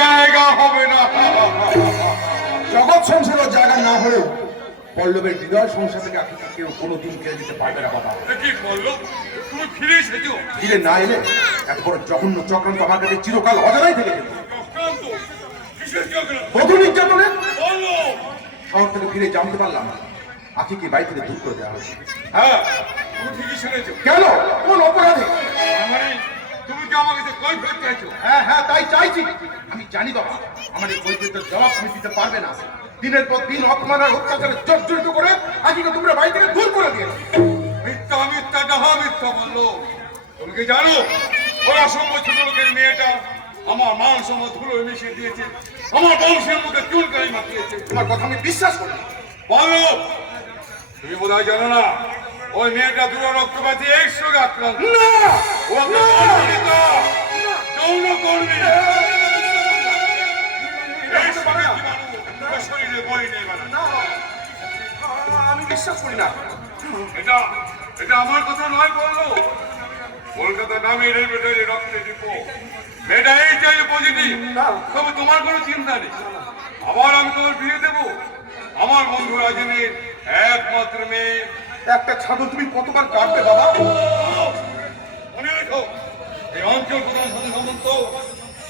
জায়গা হবে না। জগৎ সংসারের জায়গা না হলেও পল্লবের হৃদয় সংসার থেকে আখিকে কেউ কোনোদিন কেড়ে দিতে পারবে না বাবা। কি পল্লব, তুমি ফিরে এসেছো? ফিরে না এলে এত বড় জঘন্য চক্রান্ত আমার কাছে চিরকাল অজানাই থেকে যেত। চক্রান্ত? কিসের চক্রান্ত? বধূ নির্যাতনে পল্লব! শহর থেকে ফিরে জানতে পারলাম আখিকে বাড়ি থেকে দূর করে দেওয়া হয়েছে। হ্যাঁ, তুমি ঠিকই শুনেছো। কেন? কোন অপরাধে? মানে তুমি কি আমাকে কৈফিয়ত চাইছো? হ্যাঁ হ্যাঁ, তাই চাইছি। আমি জানি বাবা আমার এই কৈফিয়তের জবাব তুমি দিতে পারবে না। দিনের পর দিন অপমান আর অত্যাচারে জর্জরিত করে আখিকে তোমরা বাড়ি থেকে দূর করে দিয়েছো। মিথ্যা মিথ্যা ডাহা মিথ্যা বললো। তুমি কি জানো ওই অসম্ভব ছোট লোকের মেয়েটা আমার মান সম্মান ধুলো মিশিয়ে দিয়েছে, আমার বংশের মধ্যে চুলকানি মাখিয়েছে। তোমার কথা আমি বিশ্বাস করি। বলো, তুমি বোধ হয় জানো না ওই মেয়েটা দুটো রক্তপাতি এই সঙ্গে আক্রান্ত। যৌন কর্মী শরীরে বই নেই। আমি বিশ্বাস করি না। এটা এটা আমার কথা নয়। বললো কলকাতা নামে রেলওয়ে রক্তে ডিপো মেয়েটা এই চাই পজিটিভ। তবে তোমার কোনো চিন্তা নেই, আবার আমি তোমার বিয়ে দেবো। আমার বন্ধু রাজনীর একমাত্র মেয়ে। একটা ছাগল তুমি কতবার কাটবে বাবা? মনে রেখো, এই অঞ্চল প্রধান সাধু সামন্ত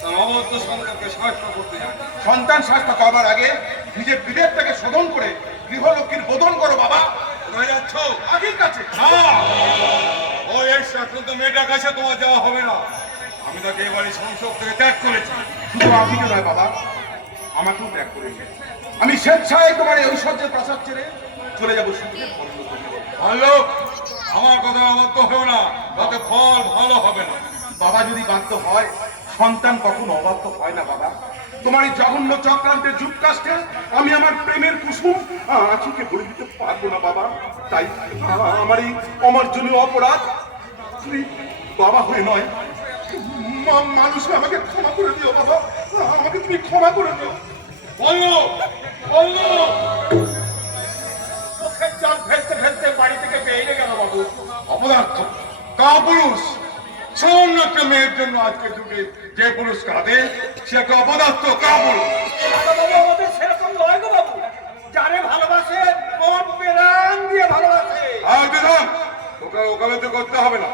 তার অবদ্ধ সন্তানকে শাস্ত্র করতে যায়। সন্তান শাস্তা পাবার আগে নিজের বিবেকটাকে শোধন করে গৃহলক্ষ্মীর বোধন করো বাবা। কোথায় যাচ্ছ? আখির কাছে। না, ওই এক্স আক্রান্ত মেয়েটার কাছে তোমার যাওয়া হবে না। আমি তাকে এবারে সংসদ থেকে ত্যাগ করেছি। শুধু আখিকে নয় বাবা, আমাকেও ত্যাগ করেছে। আমি স্বেচ্ছায় তোমার এই ঐশ্বর্যের প্রাসাদ ছেড়ে চলে যাবো সুখে। ভালো, আমার কথা অবাধ্য হয়েও না, তাতে ফল ভালো হবে না। বাবা যদি বাধ্য হয়, সন্তান কখনো অবাধ্য হয় না বাবা। তোমার এই জঘন্য চক্রান্তের যুগ কাষ্টে আমি আমার প্রেমের কুসুম আখিকে বলে দিতে পারবো না বাবা। তাই আমার এই অমার্জনীয় অপরাধ তুমি বাবা হয়ে নয় মানুষ আমাকে ক্ষমা করে দিও বাবা। আমাকে তুমি ক্ষমা করে দিও। বলো বলো। চোখের জল ফেলতে ফেলতে বাড়ি থেকে বেরিয়ে গেল বাবু। অপদার্থ, কাপুরুষ। সামান্য একটা মেয়ের জন্য আজকে যুগে যে পুরুষ কাঁদে সে একটা অপদার্থ, কাপুরুষ। আমাদের সেরকম নয় গো বাবু। যারে ভালোবাসে মন প্রাণ দিয়ে ভালোবাসে। আর বিধান তোকে ওকালতি করতে হবে না।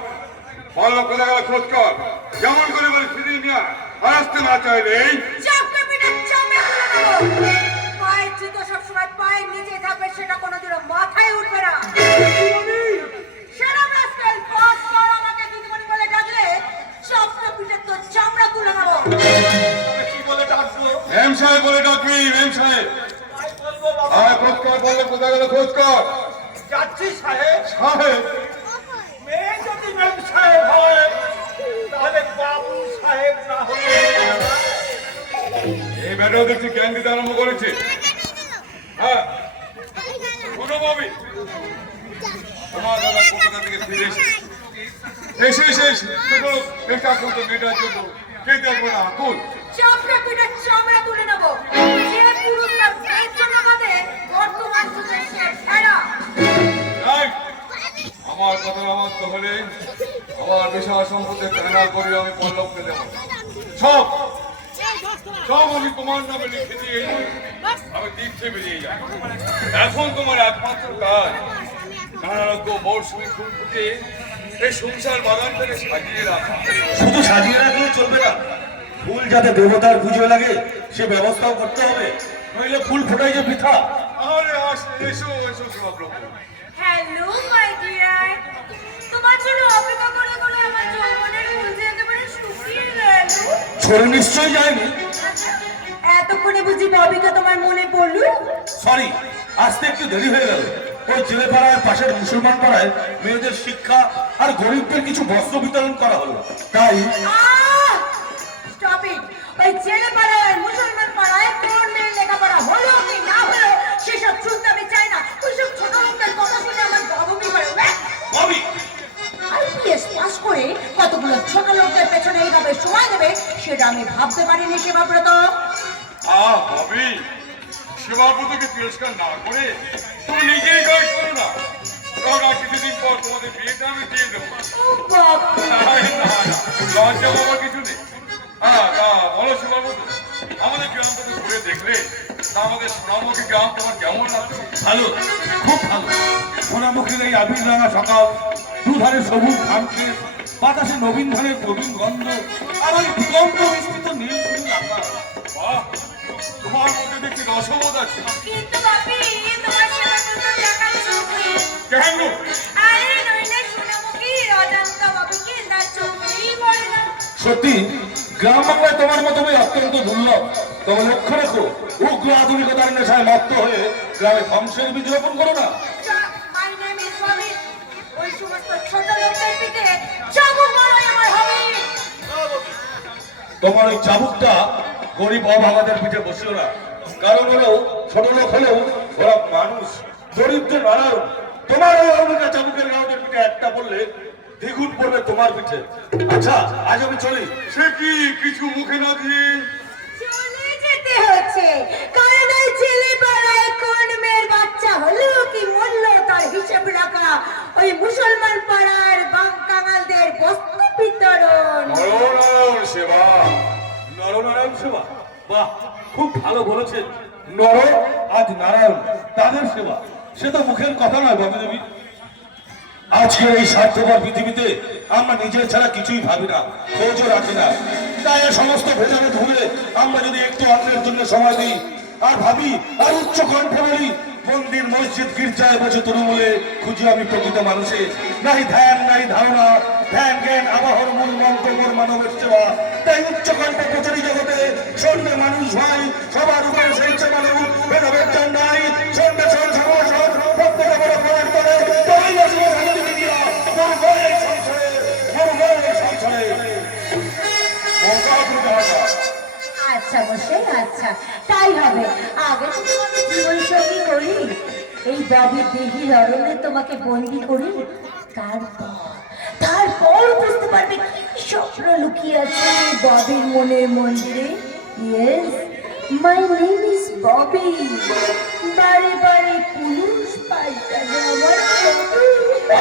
ভালো কোথা গেলে খোঁজ কর, যেমন করে বলে ফিরিয়ে নিয়ে আর আসতে না চাইলে এই পায়ের জুতো সবসময় পায়ের নিচে থাকবে, সেটা কোনোদিনও মাথায় উঠবে না। সেরকম রাস্কেল, পরপর আমাকে দিদিমণি বলে ডাকলে চপ্পে পিঠে তো চামড়া তুলে নেবো। কি বলে ডাকবো? মেম সাহেব বলে ডাকবি, মেম সাহেব। তাই বলবো বাবা। আর খোঁজ কর, বললে কোথা গেলে খোঁজ কর। যাচ্ছি সাহেব। সাহেব মেয়ে যদি মেম সাহেব হয় তাহলে বাবু সাহেব না হলে এই ম্যাডাম দেখছি জ্ঞান দিতে আরম্ভ করেছে। হ্যাঁ শোনো ববি, তোমার দাদা কলকাতা থেকে ফিরে এসে মেয়েটার জন্য কে দেখবো না আকুল। চপ্পে পিঠে চামড়া তুলে নেবো। যে পুরুষরা মেয়ের জন্য কাঁদে, বর্তমান যুগে সে ভেড়া। আমার কথা আমার তো হলে আমার বিশাল সম্পদের খেলা করে আমি পল্লবকে দেবো। সব সব আমি তোমার নামে লিখে দিয়ে আমি তীর্থে বেরিয়ে যাই। এখন তোমার একমাত্র কাজ নানারকম মৌসুমি ফুল ফুটে এই সংসার বাগানটাকে সাজিয়ে রাখা। শুধু সাজিয়ে রাখলে চলবে না, ফুল যাতে দেবতার পুজো লাগে সে ব্যবস্থাও করতে হবে, নইলে ফুল ফোটাই যে বৃথা। আরে এসো এসো সব লোক। হ্যালো মাই ডিয়ার, তোমার জন্য অপেক্ষা করে করে আমার যৌবনের ফুল যে একেবারে শুকিয়ে গেল। ঝরে নিশ্চয়ই যায়নি। এতক্ষণে বুঝি ববিকা তোমার মনে পড়লো? সরি, আসতে একটু দেরি হয়ে গেল। ওই জেলে পাড়ায় পাশের মুসলমান পাড়ায় মেয়েদের শিক্ষা আর গরিবদের কিছু বস্ত্র বিতরণ করা হলো, তাই স্টপ ইট। ওই জেলে পাড়ায় মুসলমান পাড়ায় তোর মেয়ের লেখাপড়া হলো কি না হলো সেসব শুনতে আমি চাই না। তুই সব ছোট লোকদের কথা শুনে আমার বাবুমি করে। ববি আইপিএস পাস করে কতগুলো ছোট লোকদের পেছনে এইভাবে সময় দেবে সেটা আমি ভাবতে পারিনি শিবাব্রত। ভাবি, শিবাব্রতকে তিরস্কার না করে তুমি নিজেই জয় করো না, কারণ আর কিছুদিন পর তোমাদের বিয়েটা আমি দিয়ে দেবো। লজ্জা বাবার কিছু নেই। বলো শিবাব্রত, ঘুরে দেখলে তা আমাদের সোনামুখী গ্রাম তোমার কেমন লাগছে? ভালো, খুব ভালো। সোনামুখীর এই আবির রাঙা সকাল, দুধারে সবুজ ধান ক্ষেত, বাতাসে নবীন ধানের প্রবীণ গন্ধ, আর ওই দিগন্ত বিস্তৃত নীল সুনীল আকাশ। বাহ, তোমার মধ্যে দেখছি রসবোধ আছে। কিন্তু বাপি তোমার সেবা তো দেখাচ্ছ কেন? আরে নইলে সোনামুখী অজান্তা বাপিকে তার চোখেই পড়ে না। সত্যি গ্রাম বাংলায় তোমার মতো মেয়ে অত্যন্ত দুর্লভ। তবে লক্ষ্য রেখো, উগ্র আধুনিকতার নেশায় মত্ত হয়ে গ্রামে ধ্বংসের বীজ রোপণ করো না। My name is Bobby. ওই সমস্ত ছোট লোকের পিঠে চাবুক মারাই আমার হবি। তোমার ওই চাবুকটা গরিব অভাগাদের পিঠে বসিও না। কারণ হলো ছোট লোক হলেও ওরা মানুষ, দরিদ্র নারায়ণ। তোমার ওই অভিজ্ঞতা চাবুকের গাঁদের পিঠে একটা বললে দ্বিগুণ পড়বে তোমার পিঠে। আচ্ছা, আজ আমি চলি। সে কি কিছু মুখে না দিয়ে? চলে যেতে হচ্ছে কারণ ওই ছেলে পাড়ায় কোন মেয়ের বাচ্চা হলো কি মূল্য তার হিসেব রাখা ওই মুসলমান পাড়ার বাঙ্কাঙালদের বস্ত্র বিতরণ। নরনারায়ণ সেবা। নরনারায়ণ সেবা? বাহ, খুব ভালো বলেছেন। নর আজ নারায়ণ, তাদের সেবা। সে তো মুখের কথা নয় বাবু দেবী। আজকের এই স্বার্থপর পৃথিবীতে আমরা নিজের ছাড়া কিছুই ভাবি না, খোঁজও রাখি না। তাই এই সমস্ত ভেজালে ভুলে আমরা যদি একটু অন্যের জন্য সময় দিই আর ভাবি আর উচ্চ কণ্ঠে বলি, মন্দির মসজিদ গির্জায় বসে তরুমূলে খুঁজি আমি প্রকৃত মানুষে। নাই ধ্যান নাই ধারণা, ধ্যান জ্ঞান আবাহর মূল মন্ত্রমর মানবের সেবা। তাই উচ্চ কণ্ঠে প্রচারী জগতে সন্ধ্যে মানুষ ভাই, সবার উপরে স্বেচ্ছা মানুষ, ভেদাভেদ নাই, সন্ধ্যে সন সমাজ প্রত্যেকে বড় করার পরে তবেই আসবে শান্তি মিডিয়া। মোর মনে সংসারে, মোর মনে সংসারে আচ্ছা বসে আচ্ছা তাই হবে। আগে তো তোমাকে জীবন সঙ্গী করি, এই বাবি দেহি রণে তোমাকে বন্দি করি, তারপর বুঝতে পারবে কি স্বপ্ন লুকিয়ে আছে ববির মনের মন্দিরে। Yes, my name is Bobby. বারে বারে পুরুষ পাল্টানো আমার বন্ধু।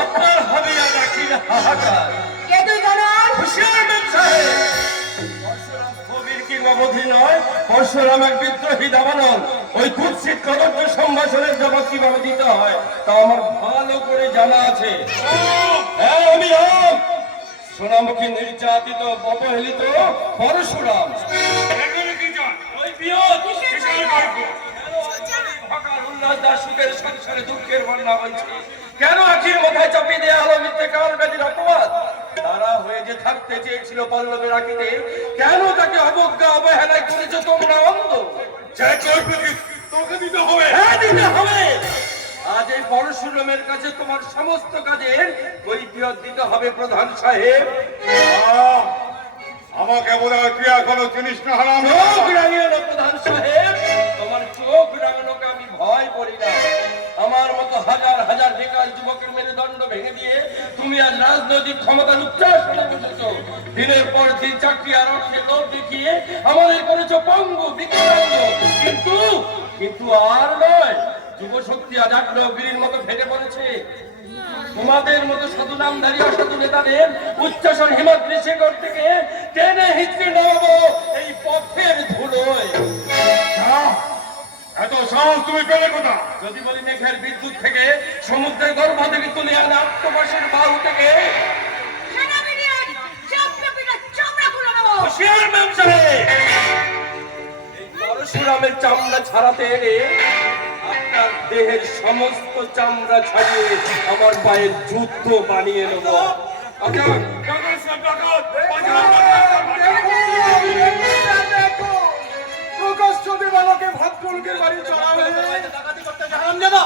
আপনার হবে আর রাখি না হাহাকার। কে তুই জানাস? হুঁশিয়ার মেম সাহেব, পরশুরাম কবির কিংবদন্তি নয়, পরশুরাম এক বিদ্রোহী দাবানল। ওই কুৎসিত কদর্য সম্ভাষণের জবাব কিভাবে দিতে হয় তা আমার ভালো করে জানা আছে। হ্যাঁ, আমি রাম, সোনামুখী নির্যাতিত অবহেলিত পরশুরাম। এখানে কি চান? ওই বিয়ত কিসের গল্প? ফাঁকার উল্লাসদার সুখের সংসারে দুঃখের বন্যা বলছে। কেন আখির মাথায় চাপিয়ে দেয়া হলো মিথ্যে কাল ব্যাধির অপবাদ? তারা হয়ে যে থাকতে চেয়েছিল পল্লবে রাখিতে, কেন তাকে অবজ্ঞা অবহেলায় করেছ তোমরা অন্ধ? যে করবে কি তোকে দিতে হবে। হ্যাঁ, দিতে হবে। আজ এই পরশুরামের কাছে তোমার সমস্ত কাজের কৈফিয়ত দিতে হবে প্রধান সাহেব। আহ, আমাকে বলে হয় তুই এখনো জিনিস না হারাম। চোখ রাঙিয়ে না প্রধান সাহেব, তোমার চোখ রাঙানোকে আমি ভয় করি না। আমার মতো হাজার হাজার বেকার যুবকের মেরুদণ্ড ভেঙে দিয়ে তুমি আজ রাজনৈতিক ক্ষমতা উচ্ছ্বাস করে বসেছ। দিনের পর দিন চাকরি আর অর্থের লোভ দেখিয়ে আমাদের করেছ পঙ্গু বিকলাঙ্গ। কিন্তু আর নয়, যুব শক্তি আজ আগ্রহ বীরের মতো ফেটে পড়েছে। তোমাদের মতো সাধু নামধারী অসাধু নেতাদের উচ্চাসন হিমাদ্রি শেখর থেকে টেনে হিচড়ে নামাবো এই পথের ধুলোয়। এত সাহস তুমি পেলে কোথা? যদি বলি মেঘের বিদ্যুৎ থেকে, সমুদ্রের গর্ভ থেকে তুলে আনা আত্মবাসের বাহু থেকে। হুঁশিয়ার মেম সাহেব, এই পরশুরামের চামড়া ছাড়াতে এলে আপনার দেহের সমস্ত চামড়া ছাড়িয়ে আমার পায়ের জুতো বানিয়ে নেব। আচ্ছা, ডাকাত সাহেব, ডাকাত, বাঁচাও, ডাকাত, বাঁচাও। প্রকাশ্যে বালকে ভাত পুলকের বাড়ি চড়াবে ডাকাতি করতে জানান দেবা।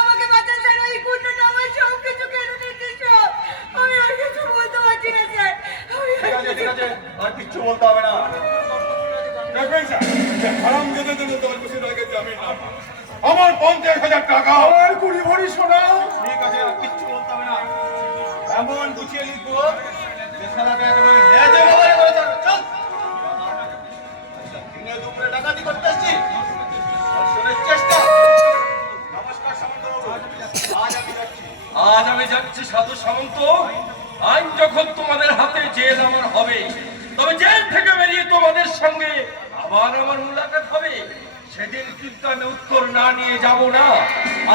আমাকে বাঁচান স্যার, ওই গুন্ডাটা আমার সব কিছু কেড়ে নিয়েছে। আমি আর কিছু বলতে পারছি না স্যার। ঠিক আছে, আর কিচ্ছু বলতে হবে না। দেখবেন স্যার, যে হারামজাদাদের জন্য 10 বছর আগে জামিন না পাওয়া। আমার 50,000 টাকা। আমার 20 ভরি সোনা। ঠিক আছে, আর কিচ্ছু বলতে হবে না। এমন গুছিয়ে লিখবো যে শালাকে একেবারে লেজে বাবারে করে যাবে। চল। দিনে দুপুরে ডাকাতি করতে আসছি। দর্শনের চেষ্টা। নমস্কার সামন্ত বাবু। আজ আমি যাচ্ছি সাধু সামন্ত। আইন যখন তোমাদের হাতে জেল আমার হবে, তবে জেল থেকে বেরিয়ে তোমার তোমাদের সঙ্গে আবার আমার মুলাকাত হবে, সেদিন কিন্তু আমি উত্তর না নিয়ে যাব না।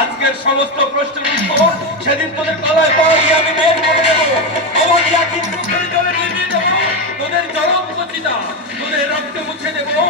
আজকের সমস্ত প্রশ্নের উত্তর সেদিন তোদের গলায় পা দিয়ে আমি বের করে দেবো। আমার ইয়াকিন চোখের জলে নিয়ে দেবো তোদের জলম সচিতা, তোদের রক্তে মুছে দেবো